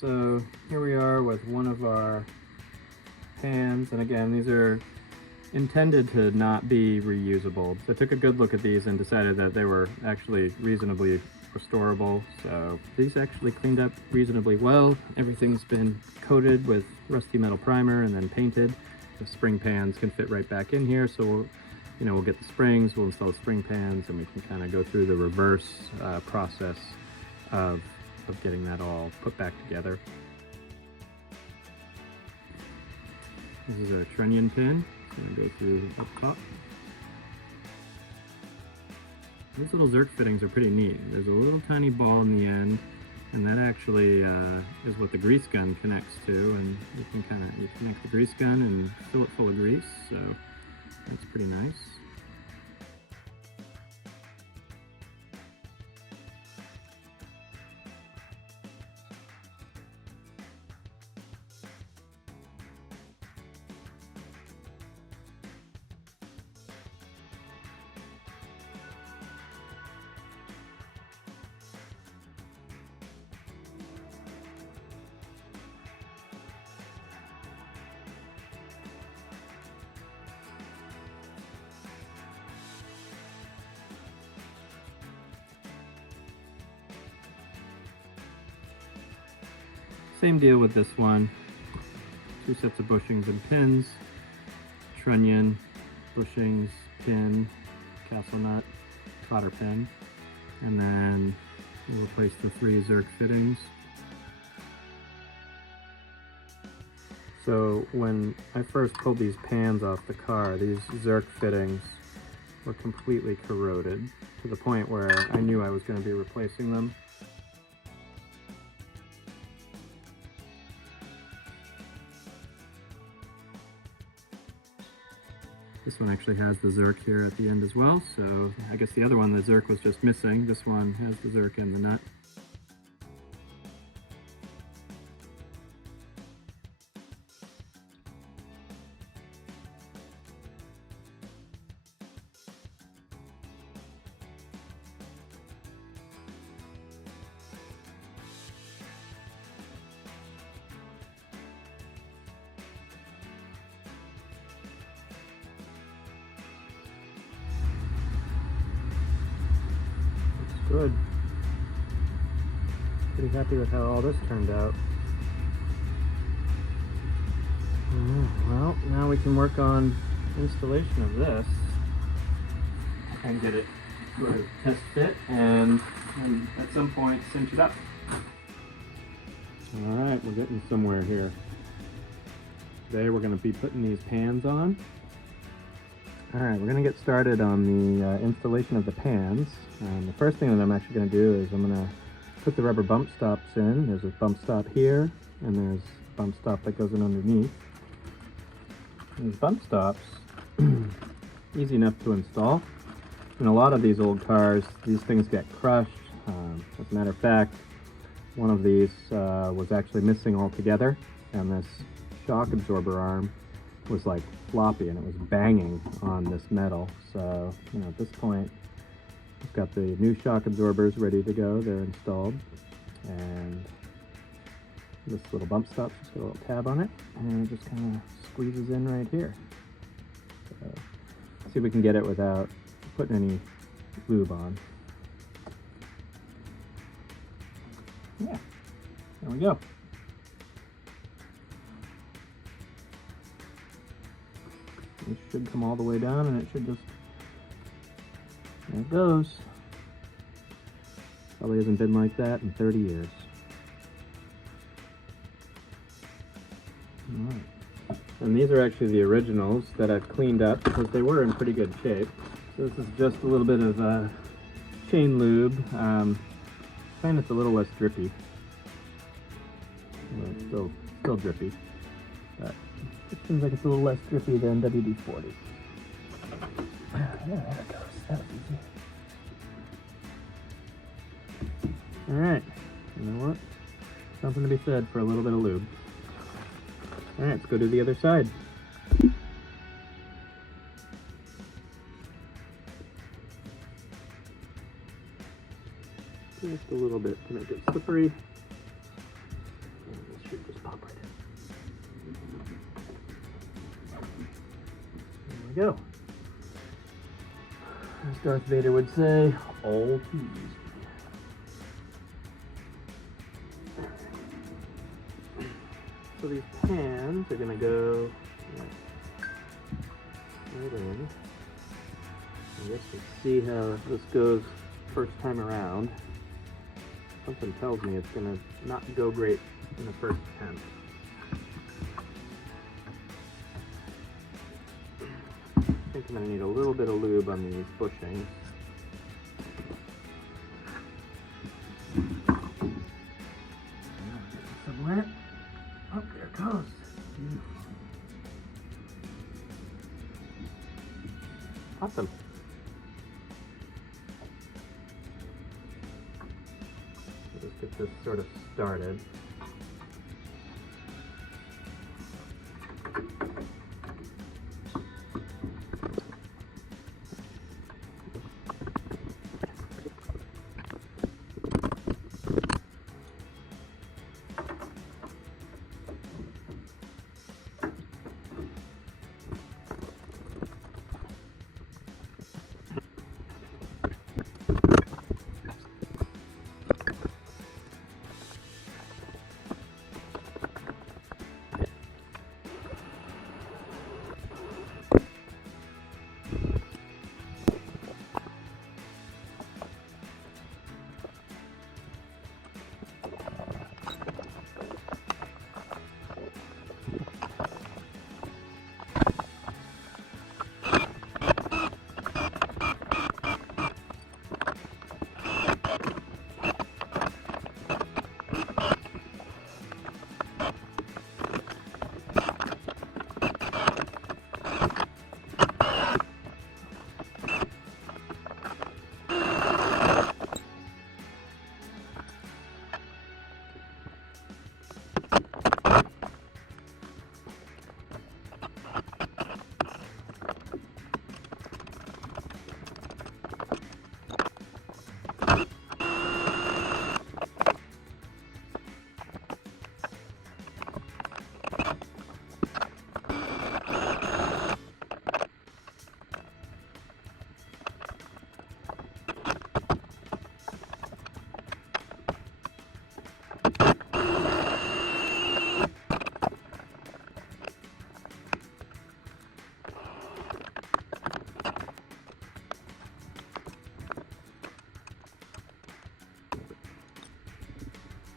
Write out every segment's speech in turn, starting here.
So here we are with one of our pans, and again, these are intended to not be reusable. So I took a good look at these and decided that they were actually reasonably restorable. So these actually cleaned up reasonably well. Everything's been coated with rusty metal primer and then painted. The spring pans can fit right back in here, so we'll get the springs, we'll install the spring pans, and we can kind of go through the reverse process of getting that all put back together. This is our trunnion pin. It's going to go through up top. These little Zerk fittings are pretty neat. There's a little tiny ball in the end, and that actually is what the grease gun connects to, and you connect the grease gun and fill it full of grease, so that's pretty nice. Same deal with this one. 2 sets of bushings and pins, trunnion, bushings, pin, castle nut, cotter pin, and then we'll replace the 3 Zerk fittings. So when I first pulled these pans off the car, these Zerk fittings were completely corroded to the point where I knew I was going to be replacing them. This one actually has the Zerk here at the end as well, so I guess the other one, the Zerk was just missing. This one has the Zerk in the nut. Good. Pretty happy with how all this turned out. Well, now we can work on installation of this and get it sort of test fit and at some point cinch it up. Alright, we're getting somewhere here. Today we're going to be putting these pans on. Alright, we're going to get started on the installation of the pans. The first thing that I'm actually going to do is I'm going to put the rubber bump stops in. There's a bump stop here, and there's a bump stop that goes in underneath. These bump stops, easy enough to install. In a lot of these old cars, these things get crushed. As a matter of fact, one of these was actually missing altogether, and this shock absorber arm was like floppy and it was banging on this metal. So, at this point, we've got the new shock absorbers ready to go. They're installed, and this little bump stop's just got a little tab on it, and it just kind of squeezes in right here. So, let's see if we can get it without putting any lube on. Yeah, there we go. It should come all the way down, and it should just, there it goes. Probably hasn't been like that in 30 years. Alright. And these are actually the originals that I've cleaned up because they were in pretty good shape. So this is just a little bit of chain lube. I find it's a little less drippy. Well, it's still drippy, but it seems like it's a little less drippy than WD-40. Yeah, there it goes. That was easy. Alright, you know what? Something to be said for a little bit of lube. Alright, let's go to the other side. Just a little bit to make it slippery. we go. As Darth Vader would say, all too easy. So these pans are gonna go right in. I guess we'll see how this goes first time around. Something tells me it's gonna not go great in the first attempt. I think I'm gonna need a little bit of lube on these bushings. Somewhere. Oh, there it goes. Beautiful. Awesome. Let's get this sort of started.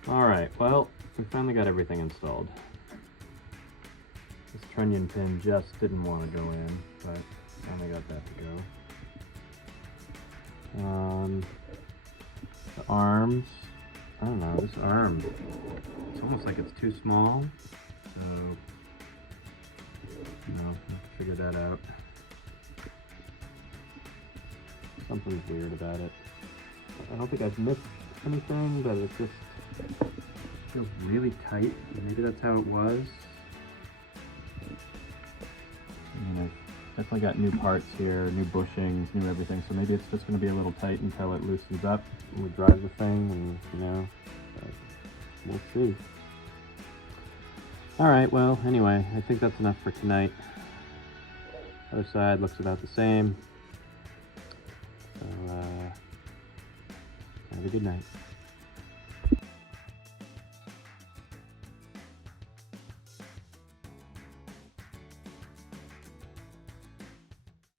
Alright, well, we finally got everything installed. This trunnion pin just didn't want to go in, but finally got that to go. The arms, I don't know, this arm, it's almost like it's too small, so, you know, have to figure that out. Something's weird about it. I don't think I've missed anything, but it's just feels really tight. Maybe that's how it was. And I've definitely got new parts here, new bushings, new everything. So maybe it's just going to be a little tight until it loosens up and we drive the thing, and you know, we'll see. All right. Well, anyway, I think that's enough for tonight. Other side looks about the same. So have a good night.